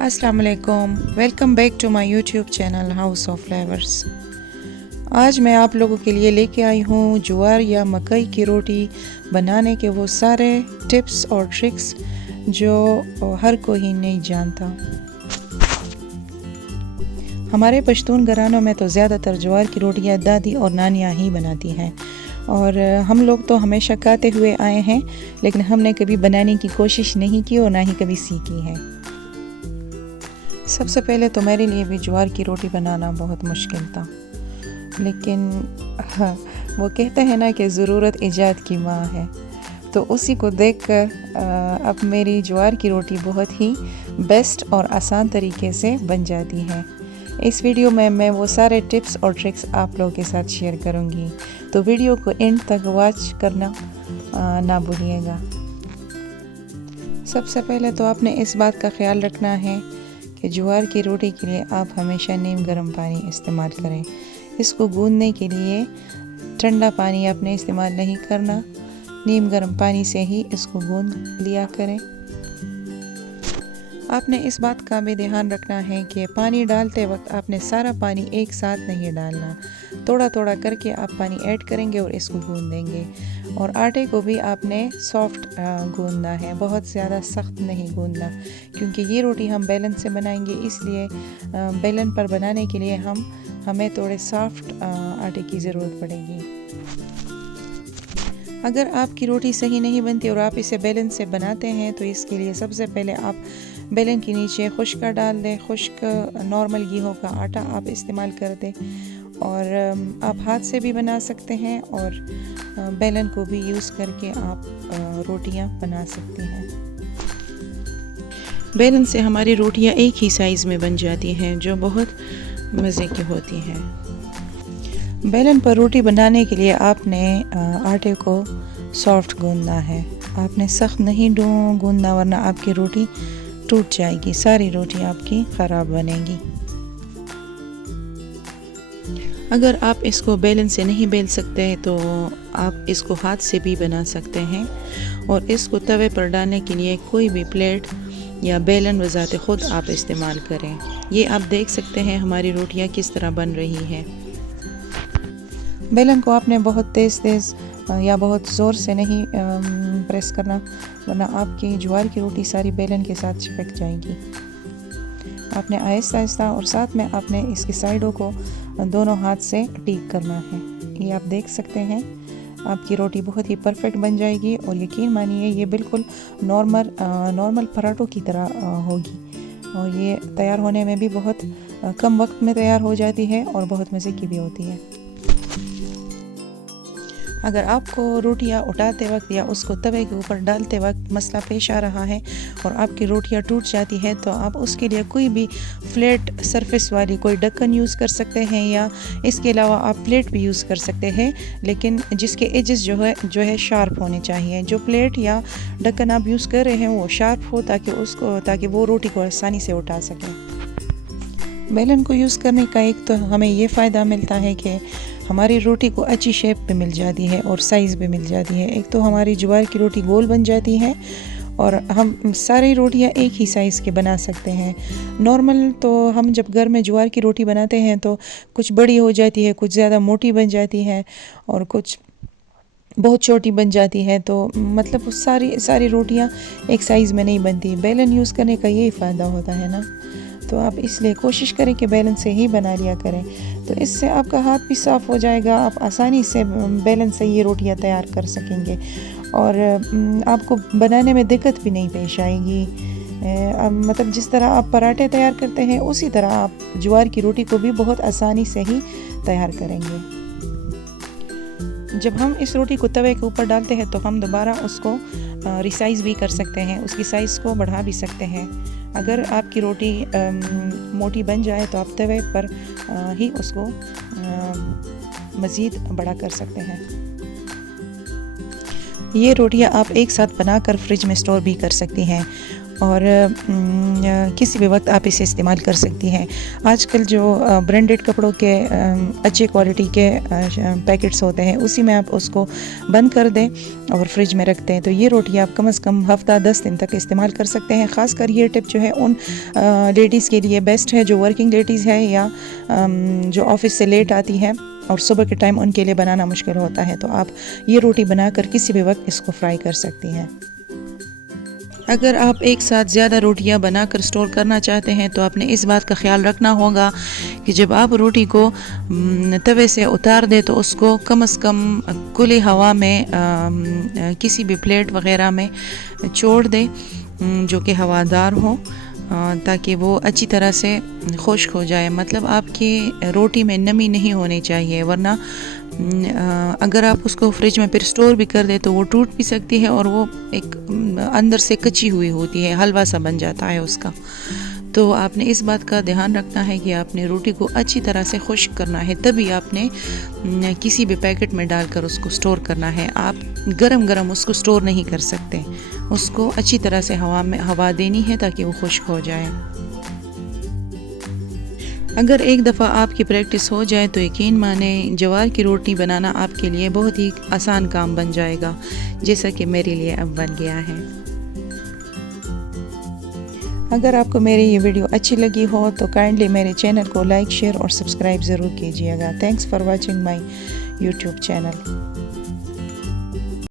अस्सलाम वालेकुम, welcome back to my YouTube channel house of flavours. आज मैं आप लोगों के लिए लेके आई हूँ ज्वार या मकई की रोटी बनाने के वो सारे टिप्स और ट्रिक्स जो हर कोई नहीं जानता। हमारे पश्तून घरानों में तो ज़्यादातर ज्वार की रोटियाँ दादी और नानियाँ ही बनाती हैं और हम लोग तो हमेशा खाते हुए आए हैं, लेकिन हमने कभी बनाने की कोशिश नहीं की और ना ही कभी सीखी है। सबसे पहले तो मेरे लिए भी ज्वार की रोटी बनाना बहुत मुश्किल था, लेकिन वो कहते हैं ना कि ज़रूरत ईजाद की माँ है, तो उसी को देखकर अब मेरी ज्वार की रोटी बहुत ही बेस्ट और आसान तरीके से बन जाती है। इस वीडियो में मैं वो सारे टिप्स और ट्रिक्स आप लोगों के साथ शेयर करूँगी, तो वीडियो को एंड तक वॉच करना ना भूलिएगा। सबसे पहले तो आपने इस बात का ख्याल रखना है कि ज्वार की रोटी के लिए आप हमेशा नीम गर्म पानी इस्तेमाल करें। इसको गूंदने के लिए ठंडा पानी आपने इस्तेमाल नहीं करना, नीम गर्म पानी से ही इसको गूंद लिया करें। आपने इस बात का भी ध्यान रखना है कि पानी डालते वक्त आपने सारा पानी एक साथ नहीं डालना, थोड़ा थोड़ा करके आप पानी ऐड करेंगे और इसको गूंदेंगे। और आटे को भी आपने सॉफ्ट गूंदना है, बहुत ज़्यादा सख्त नहीं गूंदना, क्योंकि ये रोटी हम बेलन से बनाएंगे, इसलिए बेलन पर बनाने के लिए हमें थोड़े सॉफ्ट आटे की ज़रूरत पड़ेगी। अगर आपकी रोटी सही नहीं बनती और आप इसे बेलन से बनाते हैं तो इसके लिए सबसे पहले आप बेलन के नीचे खुश्क डाल दें। खुश्क नॉर्मल गेहूं का आटा आप इस्तेमाल कर दें, और आप हाथ से भी बना सकते हैं और बेलन को भी यूज़ करके आप रोटियां बना सकते हैं। बेलन से हमारी रोटियां एक ही साइज़ में बन जाती हैं, जो बहुत मज़े की होती हैं। बेलन पर रोटी बनाने के लिए आपने आटे को सॉफ्ट गूंदना है, आपने सख्त नहीं गूंदना, वरना आपकी रोटी टूट जाएगी, सारी रोटी आपकी ख़राब बनेगी। अगर आप इसको बेलन से नहीं बेल सकते हैं तो आप इसको हाथ से भी बना सकते हैं, और इसको तवे पर डालने के लिए कोई भी प्लेट या बेलन वज़ाते ख़ुद आप इस्तेमाल करें। ये आप देख सकते हैं हमारी रोटियां किस तरह बन रही हैं। बेलन को आपने बहुत तेज़ या बहुत ज़ोर से नहीं प्रेस करना, वरना आपकी ज्वार की रोटी सारी बेलन के साथ चिपक जाएगी। आपने आहिस्ता आहिस्ता और साथ में आपने इसकी साइडों को दोनों हाथ से टीक करना है। ये आप देख सकते हैं आपकी रोटी बहुत ही परफेक्ट बन जाएगी, और यकीन मानिए ये बिल्कुल नॉर्मल पराठों की तरह होगी, और ये तैयार होने में भी बहुत कम वक्त में तैयार हो जाती है और बहुत मज़े की भी होती है। अगर आपको रोटियां उठाते वक्त या उसको तवे के ऊपर डालते वक्त मसला पेश आ रहा है और आपकी रोटियां टूट जाती है, तो आप उसके लिए कोई भी फ्लैट सरफेस वाली कोई ढक्कन यूज़ कर सकते हैं, या इसके अलावा आप प्लेट भी यूज़ कर सकते हैं, लेकिन जिसके एजेस जो है शार्प होने चाहिए। जो प्लेट या ढक्कन आप यूज़ कर रहे हैं वो शार्प हो, ताकि वो रोटी को आसानी से उठा सकें। बेलन को यूज़ करने का एक तो हमें ये फ़ायदा मिलता है कि हमारी रोटी को अच्छी शेप पे मिल जाती है और साइज़ पे मिल जाती है। एक तो हमारी ज्वार की रोटी गोल बन जाती है, और हम सारी रोटियां एक ही साइज़ के बना सकते हैं। नॉर्मल तो हम जब घर में ज्वार की रोटी बनाते हैं तो कुछ बड़ी हो जाती है, कुछ ज़्यादा मोटी बन जाती है, और कुछ बहुत छोटी बन जाती है, तो मतलब सारी रोटियां एक साइज़ में नहीं बनती। बेलन यूज़ करने का यही फ़ायदा होता है ना, तो आप इसलिए कोशिश करें कि बेलन से ही बना लिया करें, तो इससे आपका हाथ भी साफ़ हो जाएगा, आप आसानी से बेलन से ये रोटियां तैयार कर सकेंगे, और आपको बनाने में दिक्कत भी नहीं पेश आएगी। मतलब जिस तरह आप पराठे तैयार करते हैं उसी तरह आप ज्वार की रोटी को भी बहुत आसानी से ही तैयार करेंगे। जब हम इस रोटी को तवे के ऊपर डालते हैं तो हम दोबारा उसको रिसाइज़ भी कर सकते हैं, उसकी साइज़ को बढ़ा भी सकते हैं। अगर आपकी रोटी मोटी बन जाए तो आप तवे पर ही उसको मज़ीद बड़ा कर सकते हैं। ये रोटियां आप एक साथ बनाकर फ्रिज में स्टोर भी कर सकती हैं, और किसी भी वक्त आप इसे इस्तेमाल कर सकती हैं। आजकल जो ब्रांडेड कपड़ों के अच्छे क्वालिटी के पैकेट्स होते हैं उसी में आप उसको बंद कर दें और फ्रिज में रखते हैं तो ये रोटी आप कम से कम हफ्ता 10 दिन तक इस्तेमाल कर सकते हैं। ख़ासकर ये टिप जो है उन लेडीज़ के लिए बेस्ट है जो वर्किंग लेडीज़ है या जो ऑफिस से लेट आती है और सुबह के टाइम उनके लिए बनाना मुश्किल होता है। तो आप ये रोटी बनाकर किसी भी वक्त इसको फ्राई कर सकती हैं। अगर आप एक साथ ज़्यादा रोटियां बनाकर स्टोर करना चाहते हैं तो आपने इस बात का ख्याल रखना होगा कि जब आप रोटी को तवे से उतार दें तो उसको कम से कम खुली हवा में किसी भी प्लेट वगैरह में छोड़ दें जो कि हवादार हो ताकि वो अच्छी तरह से खुश्क हो जाए। मतलब आपकी रोटी में नमी नहीं होनी चाहिए, वरना अगर आप उसको फ्रिज में फिर स्टोर भी कर दे तो वो टूट भी सकती है और वो एक अंदर से कच्ची हुई होती है, हलवा सा बन जाता है उसका। तो आपने इस बात का ध्यान रखना है कि आपने रोटी को अच्छी तरह से खुश्क करना है, तभी आपने किसी भी पैकेट में डालकर उसको स्टोर करना है। आप गरम गरम उसको स्टोर नहीं कर सकते, उसको अच्छी तरह से हवा देनी है ताकि वो खुश्क हो जाए। अगर एक दफ़ा आपकी प्रैक्टिस हो जाए तो यकीन माने जवार की रोटी बनाना आपके लिए बहुत ही आसान काम बन जाएगा, जैसा कि मेरे लिए अब बन गया है। अगर आपको मेरी ये वीडियो अच्छी लगी हो तो काइंडली मेरे चैनल को लाइक, शेयर और सब्सक्राइब ज़रूर कीजिएगा। Thanks for watching my YouTube channel.